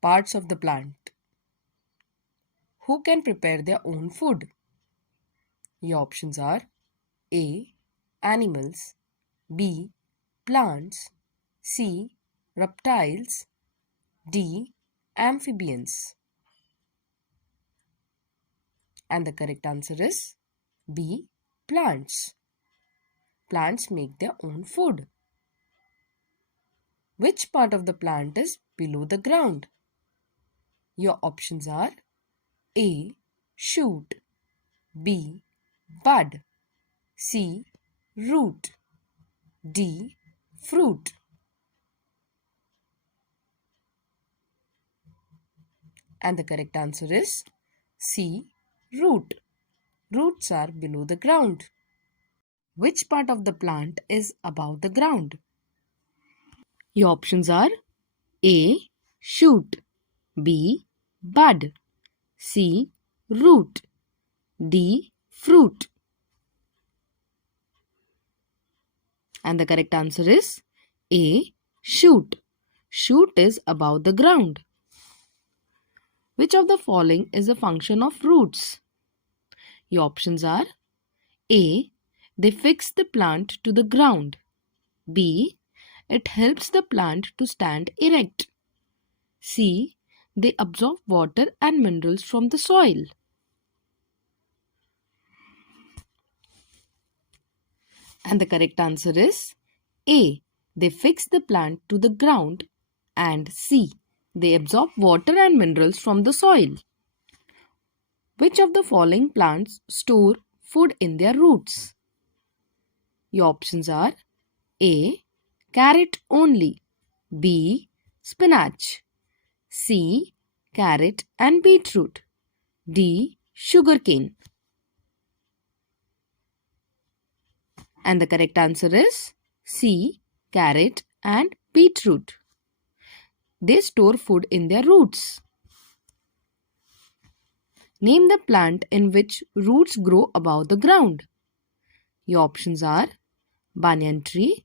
parts of the plant. Who can prepare their own food? Your options are A. Animals, B. Plants, C. Reptiles, D. Amphibians. And the correct answer is B. Plants. Plants make their own food. Which part of the plant is below the ground? Your options are A. Shoot, B. Bud, C. Root, D. Fruit. And the correct answer is C. Root. Roots are below the ground. Which part of the plant is above the ground? Your options are A. Shoot, B. Bud, C. Root, D. Fruit. And the correct answer is A. Shoot. Shoot is above the ground. Which of the following is a function of roots? Your options are A. They fix the plant to the ground. B. It helps the plant to stand erect. C. They absorb water and minerals from the soil. And the correct answer is A. They fix the plant to the ground, and C. They absorb water and minerals from the soil. Which of the following plants store food in their roots? Your options are A. Carrot only, B. Spinach, C. Carrot and beetroot, D. Sugarcane. And the correct answer is C. Carrot and beetroot. They store food in their roots. Name the plant in which roots grow above the ground. Your options are banyan tree,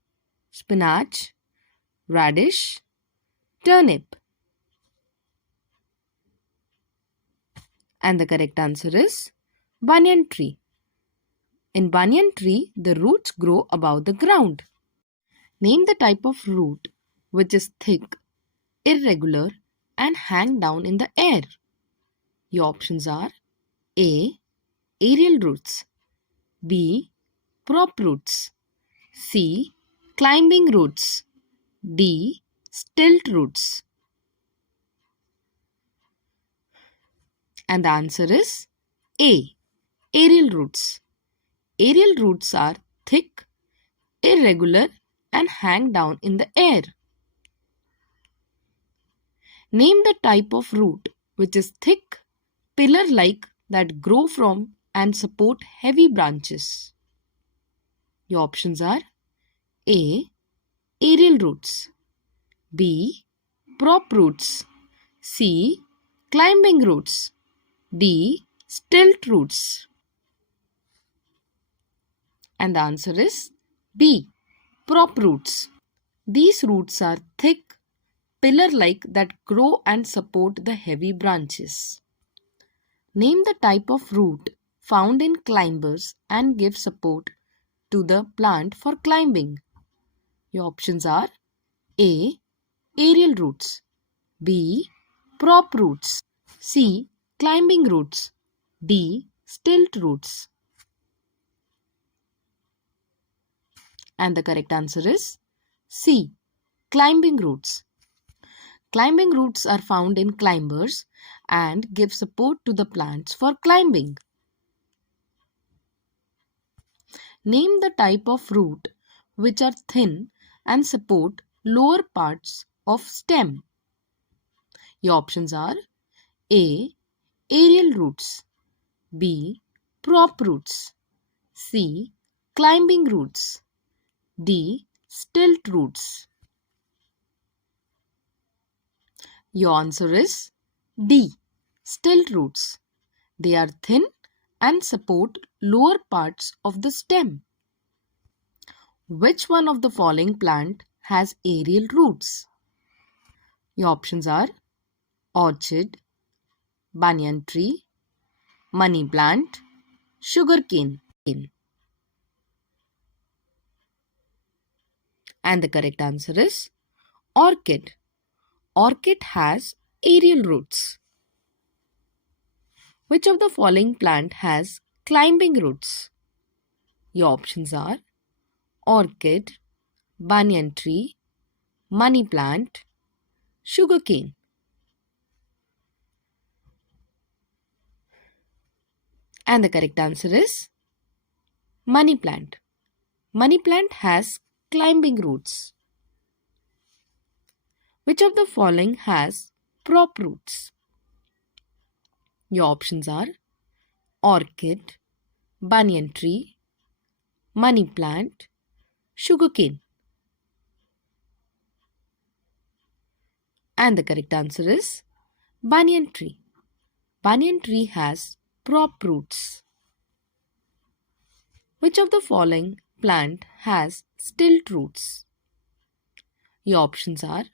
spinach, radish, turnip. And the correct answer is banyan tree. In banyan tree, the roots grow above the ground. Name the type of root which is thick, irregular, and hang down in the air. Your options are A. Aerial roots, B. Prop roots, C. Climbing roots, D. Stilt roots. And the answer is A. Aerial roots. Aerial roots are thick, irregular, and hang down in the air. Name the type of root which is thick, pillar-like, that grow from and support heavy branches. Your options are A. Aerial roots, B. Prop roots, C. Climbing roots, D. Stilt roots. And the answer is B. Prop roots. These roots are thick, pillar-like, that grow and support the heavy branches. Name the type of root found in climbers and give support to the plant for climbing. Your options are A. Aerial roots, B. Prop roots, C. Climbing roots, D. Stilt roots. And the correct answer is C. Climbing roots. Climbing roots are found in climbers and give support to the plants for climbing. Name the type of root which are thin and support lower parts of stem. Your options are A. Aerial roots, B. Prop roots, C. Climbing roots, D. Stilt roots. Your answer is D. Stilt roots. They are thin and support lower parts of the stem. Which one of the following plant has aerial roots? Your options are orchid, banyan tree, money plant, sugarcane. And the correct answer is orchid. Orchid has aerial roots. Which of the following plant has climbing roots? Your options are orchid, banyan tree, money plant, sugarcane. And the correct answer is money plant. Money plant has climbing roots. Which of the following has prop roots? Your options are orchid, banyan tree, money plant, sugarcane. And the correct answer is banyan tree. Banyan tree has prop roots. Which of the following plant has stilt roots? Your options are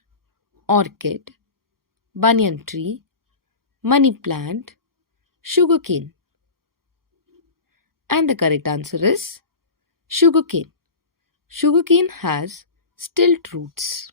orchid, banyan tree, money plant, sugarcane. And the correct answer is sugarcane. Sugarcane has stilt roots.